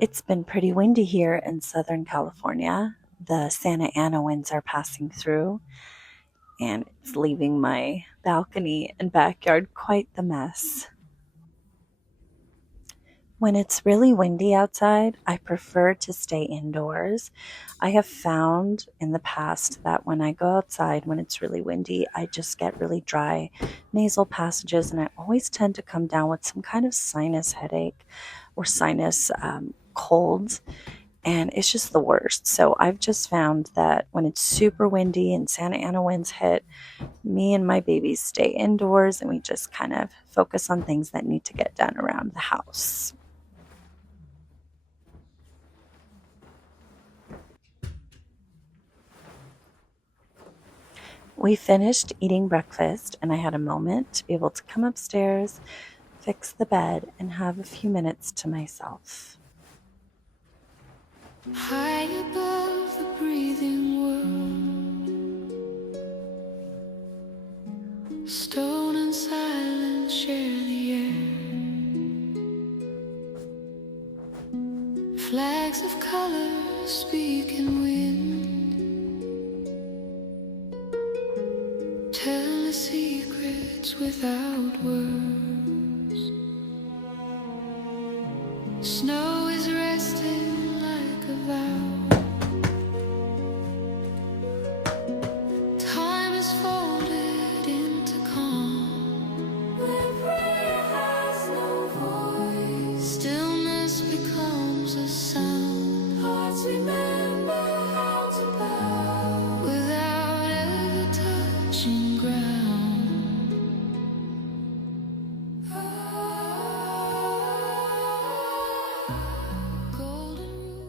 It's been pretty windy here in Southern California. The Santa Ana winds are passing through, and it's leaving my balcony and backyard quite the mess. When it's really windy outside, I prefer to stay indoors. I have found in the past that when I go outside when it's really windy, I just get really dry nasal passages, and I always tend to come down with some kind of sinus headache or sinus colds, and it's just the worst. So I've just found that when it's super windy and Santa Ana winds hit, me and my babies stay indoors and we just kind of focus on things that need to get done around the house. We finished eating breakfast, and I had a moment to be able to come upstairs, fix the bed, and have a few minutes to myself. High above the breathing world, stone and silence share the air. Flags of color speak in wind, tell us secrets without words. Snow is resting like a vow. Time is folded into calm, where prayer has no voice. Stillness becomes a sound. Hearts remember how to bow without ever touching ground. Golden rule.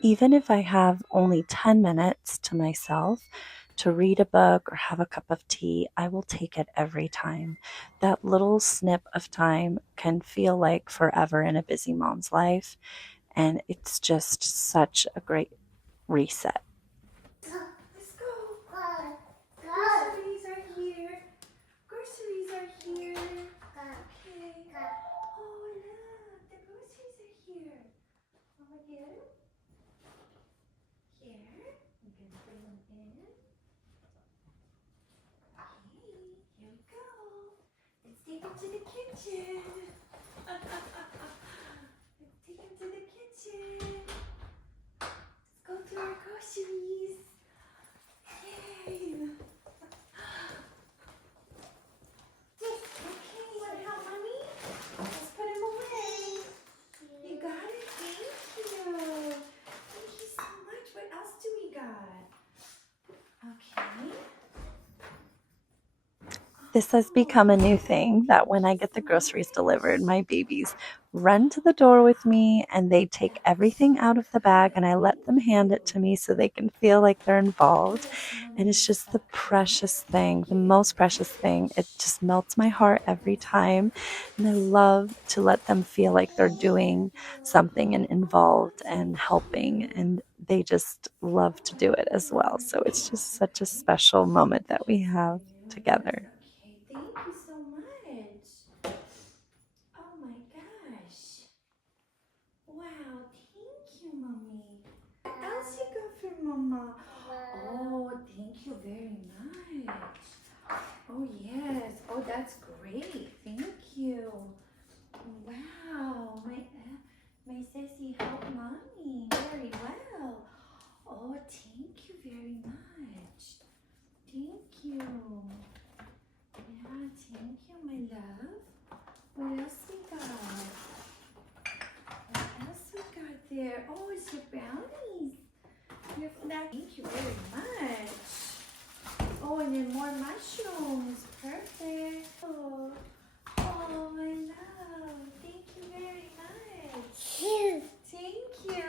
Even if I have only 10 minutes to myself to read a book or have a cup of tea, I will take it every time. That little snip of time can feel like forever in a busy mom's life, and it's just such a great reset. Let's go. Groceries are here. Groceries are here. Okay. Oh, look. The groceries are here. Over here. Here. I'm going to bring them in. Okay. Here we go. Let's take them to the kitchen. Let's take them to the kitchen. Let's go to our groceries. Yay. Okay, you want to help mommy? Let's put him away. You got it? Thank you. Thank you so much. What else do we got? Okay. This has become a new thing that when I get the groceries delivered, my babies run to the door with me and they take everything out of the bag, and I let them hand it to me so they can feel like they're involved. And it's just the precious thing, the most precious thing. It just melts my heart every time. And I love to let them feel like they're doing something and involved and helping. And they just love to do it as well. So it's just such a special moment that we have together. Okay, thank you so much. Oh my gosh. Wow, thank you, mommy. What else you got for mama? Oh, thank you very much. Oh yes. Oh, that's great. Thank you. Wow, my sissy helped mommy very well. Oh, thank you very much. Thank you. Yeah, thank you, my love. What else we got? What else we got there? Oh, it's your brownies. Your snack. Thank you very much. Oh, and then more mushrooms. Perfect. Oh, my love. Thank you very much. Thank you.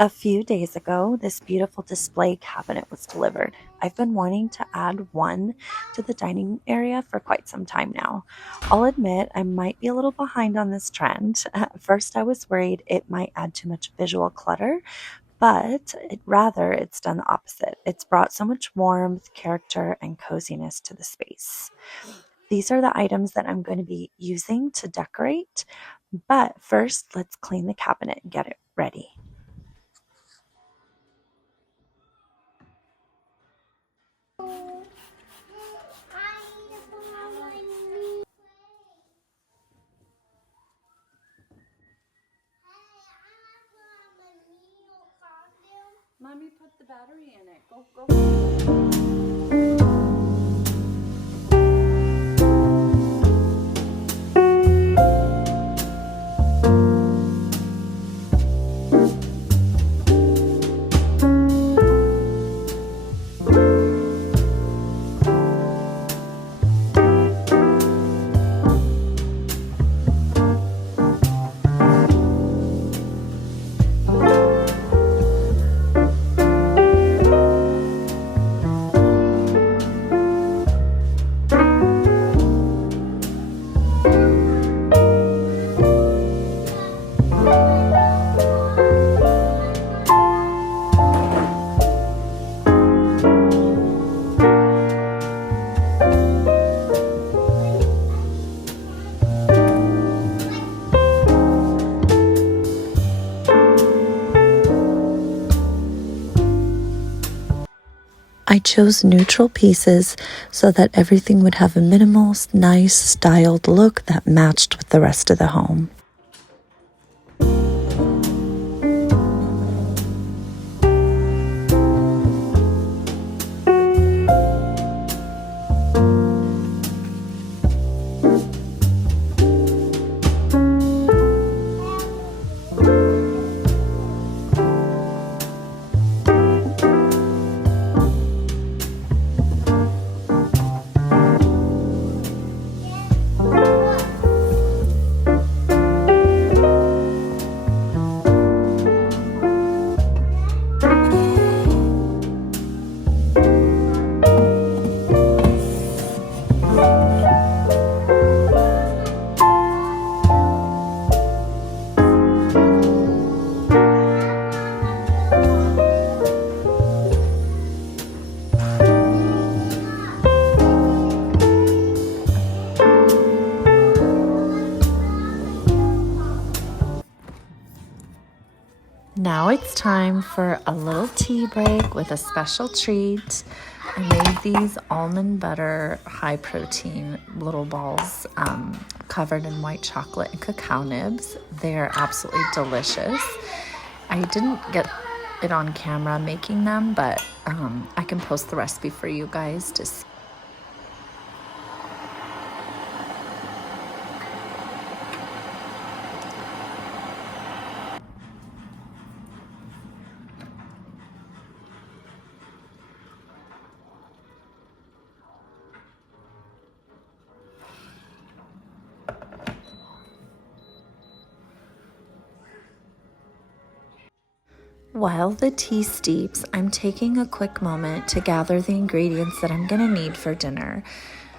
A few days ago, this beautiful display cabinet was delivered. I've been wanting to add one to the dining area for quite some time now. I'll admit I might be a little behind on this trend. At first, I was worried it might add too much visual clutter, but it's done the opposite. It's brought so much warmth, character, and coziness to the space. These are the items that I'm going to be using to decorate, but first, let's clean the cabinet and get it ready. Mommy put the battery in it. Go. I chose neutral pieces so that everything would have a minimal, nice, styled look that matched with the rest of the home. Now it's time for a little tea break with a special treat. I made these almond butter high protein little balls covered in white chocolate and cacao nibs. They're absolutely delicious. I didn't get it on camera making them, but I can post the recipe for you guys to see. While the tea steeps, I'm taking a quick moment to gather the ingredients that I'm going to need for dinner.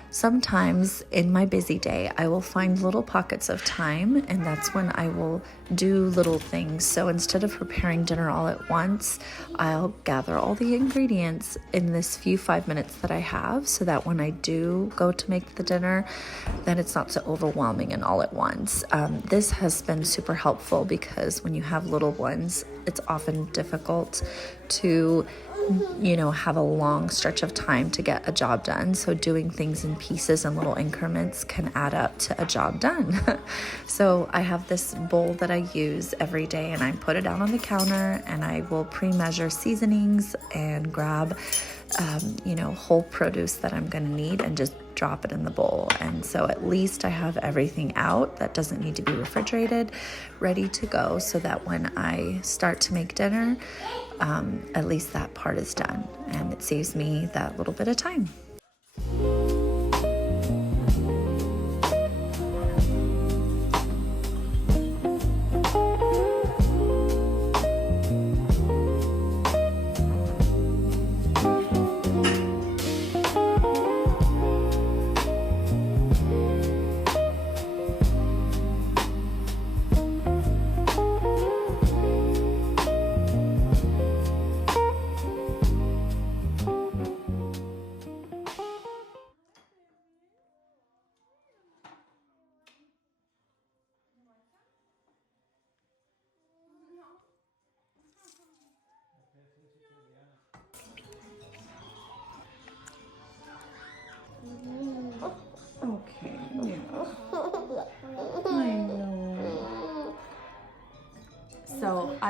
Sometimes in my busy day, I will find little pockets of time, and that's when I will do little things. So instead of preparing dinner all at once, I'll gather all the ingredients in this few 5 minutes that I have, so that when I do go to make the dinner, then it's not so overwhelming and all at once. This has been super helpful because when you have little ones, it's often difficult to have a long stretch of time to get a job done. So doing things in pieces and little increments can add up to a job done. So I have this bowl that I use every day, and I put it out on the counter, and I will pre-measure seasonings and grab whole produce that I'm going to need and just drop it in the bowl. And so at least I have everything out that doesn't need to be refrigerated, ready to go, so that when I start to make dinner, at least that part is done, and it saves me that little bit of time.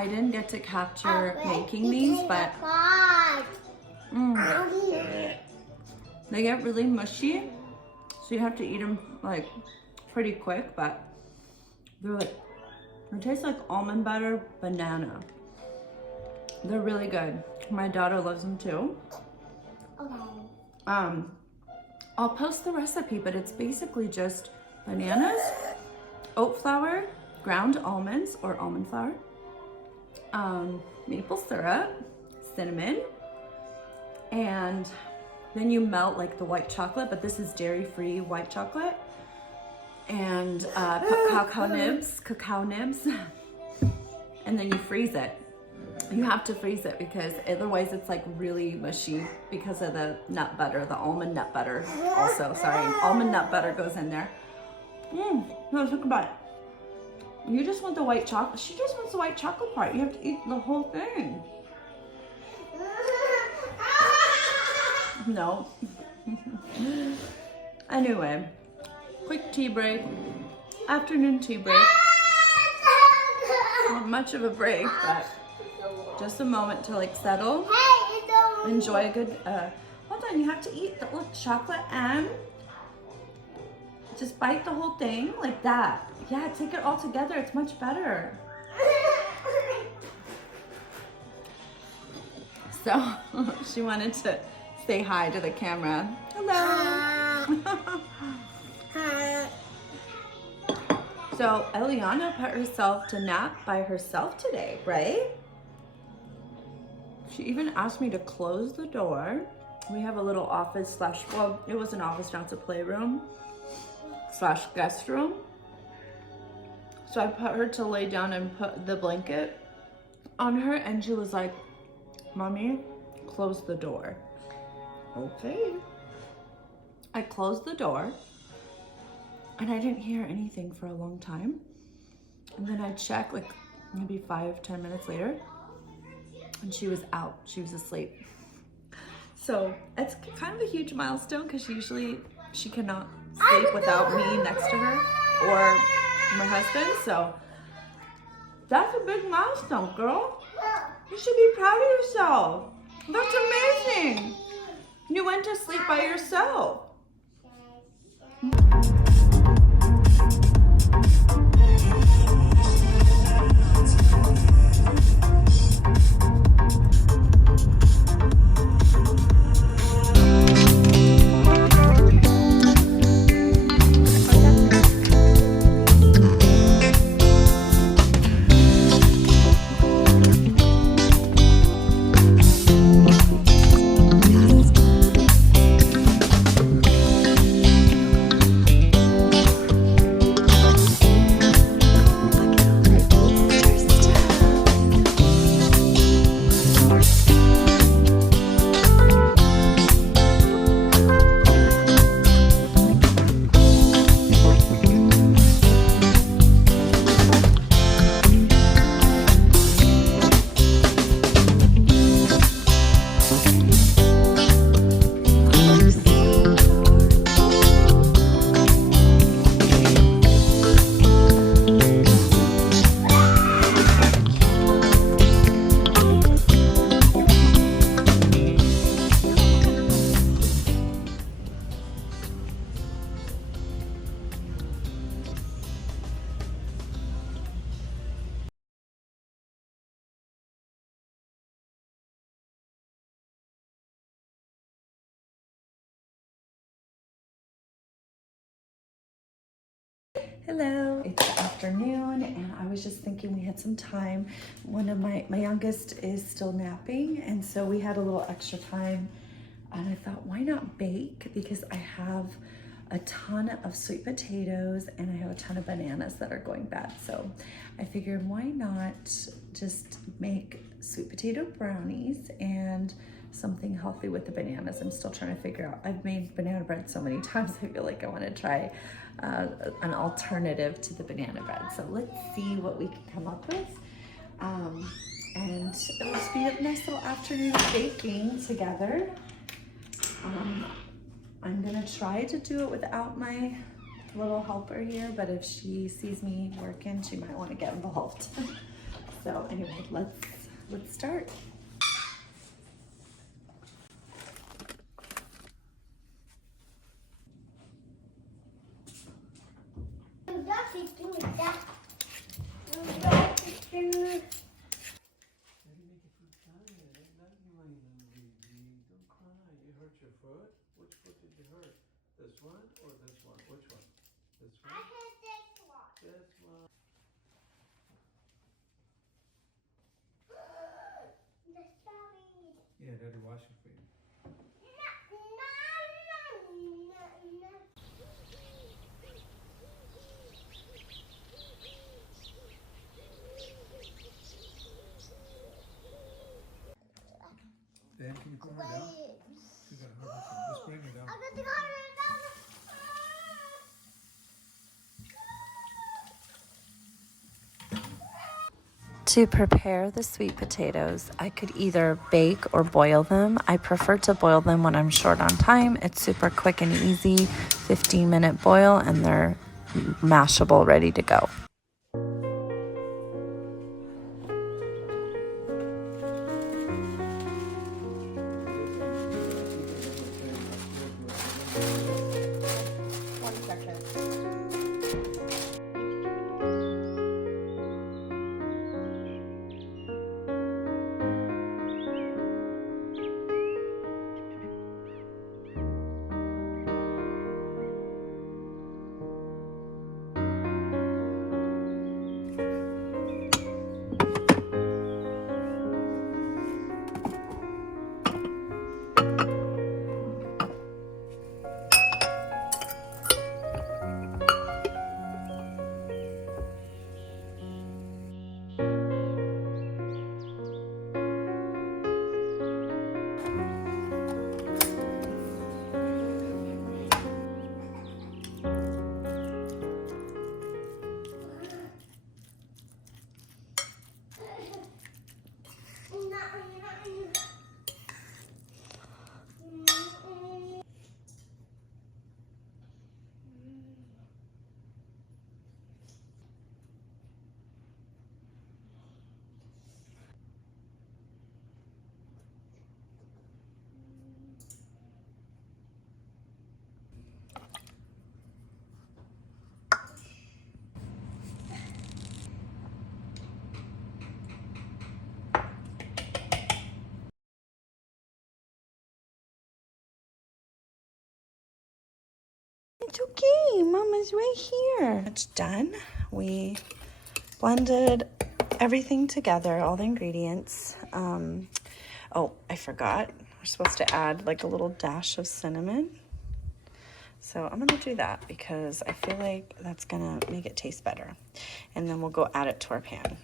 I didn't get to capture making these, but they get really mushy, so you have to eat them like pretty quick, but they're like, it tastes like almond butter banana. They're really good. My daughter loves them too. I'll post the recipe, but it's basically just bananas, oat flour, ground almonds or almond flour, maple syrup, cinnamon, and then you melt like the white chocolate, but this is dairy-free white chocolate, and cacao nibs, and then you freeze it. You have to freeze it because otherwise it's like really mushy because of the nut butter, the almond nut butter also, sorry, almond nut butter goes in there. No, think about it. You just want the white chocolate. She just wants the white chocolate part. You have to eat the whole thing. No. Anyway, quick tea break, afternoon tea break. Not much of a break, but just a moment to like settle, enjoy a good, hold on, you have to eat the little chocolate and just bite the whole thing like that. Yeah, take it all together, it's much better. So, she wanted to say hi to the camera. Hello. So, Eliana put herself to nap by herself today, right? She even asked me to close the door. We have a little office slash, well, it was an office, now it's a playroom slash guest room. So I put her to lay down and put the blanket on her, and she was like, Mommy, close the door. Okay. I closed the door and I didn't hear anything for a long time. And then I checked like maybe 5-10 minutes later, and she was out, she was asleep. So it's kind of a huge milestone because usually she cannot sleep without me next to her or my husband. So that's a big milestone, girl. You should be proud of yourself. That's amazing. You went to sleep by yourself. Hello, it's the afternoon and I was just thinking we had some time. One of my youngest is still napping, and so we had a little extra time, and I thought, why not bake? Because I have a ton of sweet potatoes and I have a ton of bananas that are going bad. So I figured, why not just make sweet potato brownies and something healthy with the bananas. I'm still trying to figure out, I've made banana bread so many times, I feel like I want to try an alternative to the banana bread. So let's see what we can come up with. And it'll just be a nice little afternoon of baking together. I'm gonna try to do it without my little helper here, but if she sees me working, she might want to get involved. So anyway, let's start. Yeah, Daddy wash it for you. Dan, can you put her down? She got her hustle. Just bring her down. To prepare the sweet potatoes, I could either bake or boil them. I prefer to boil them when I'm short on time. It's super quick and easy, 15-minute boil, and they're mashable, ready to go. It's okay, Mama's right here. It's done. We blended everything together, all the ingredients. Oh, I forgot. We're supposed to add like a little dash of cinnamon. So I'm gonna do that because I feel like that's gonna make it taste better. And then we'll go add it to our pan.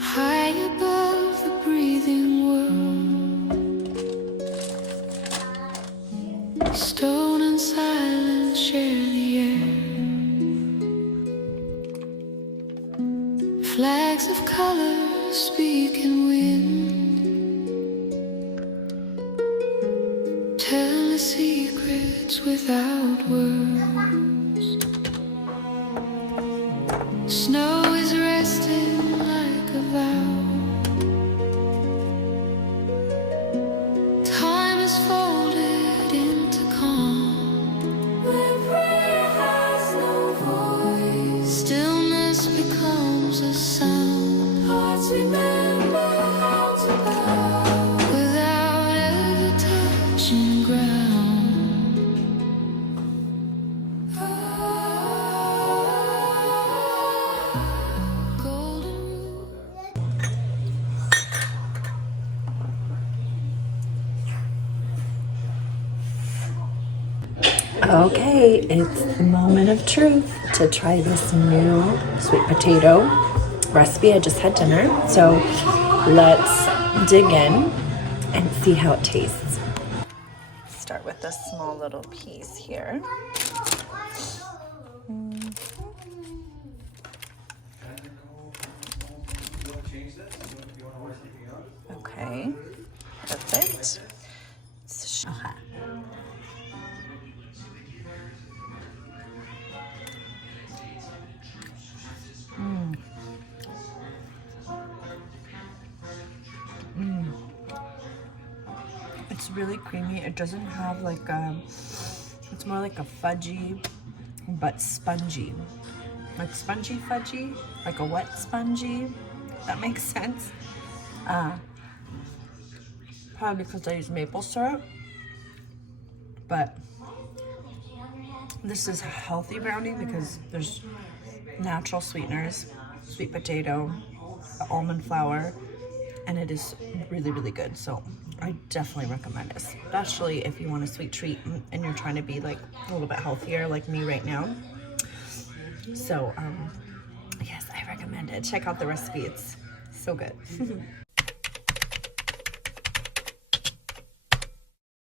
High above the breathing world, stone and silence share the air. Flags of color speak in wind, tell us secrets without words. Snow is resting like a vow. Time is folded into calm, where prayer has no voice. Stillness becomes a sound. Hearts remember how to bow without ever touching ground. Golden rule. Okay, it's the moment of truth to try this new sweet potato recipe. I just had dinner, so let's dig in and see how it tastes. Start with a small little piece here. Okay, perfect. Okay. It's really creamy. It doesn't have like it's more like a fudgy, but spongy. Like spongy fudgy, like a wet spongy. That makes sense. Probably because I use maple syrup, but this is healthy brownie because there's natural sweeteners, sweet potato, almond flour, and it is really, really good. So I definitely recommend it, especially if you want a sweet treat and you're trying to be like a little bit healthier like me right now. So yes, I recommend it. Check out the recipe. It's so good.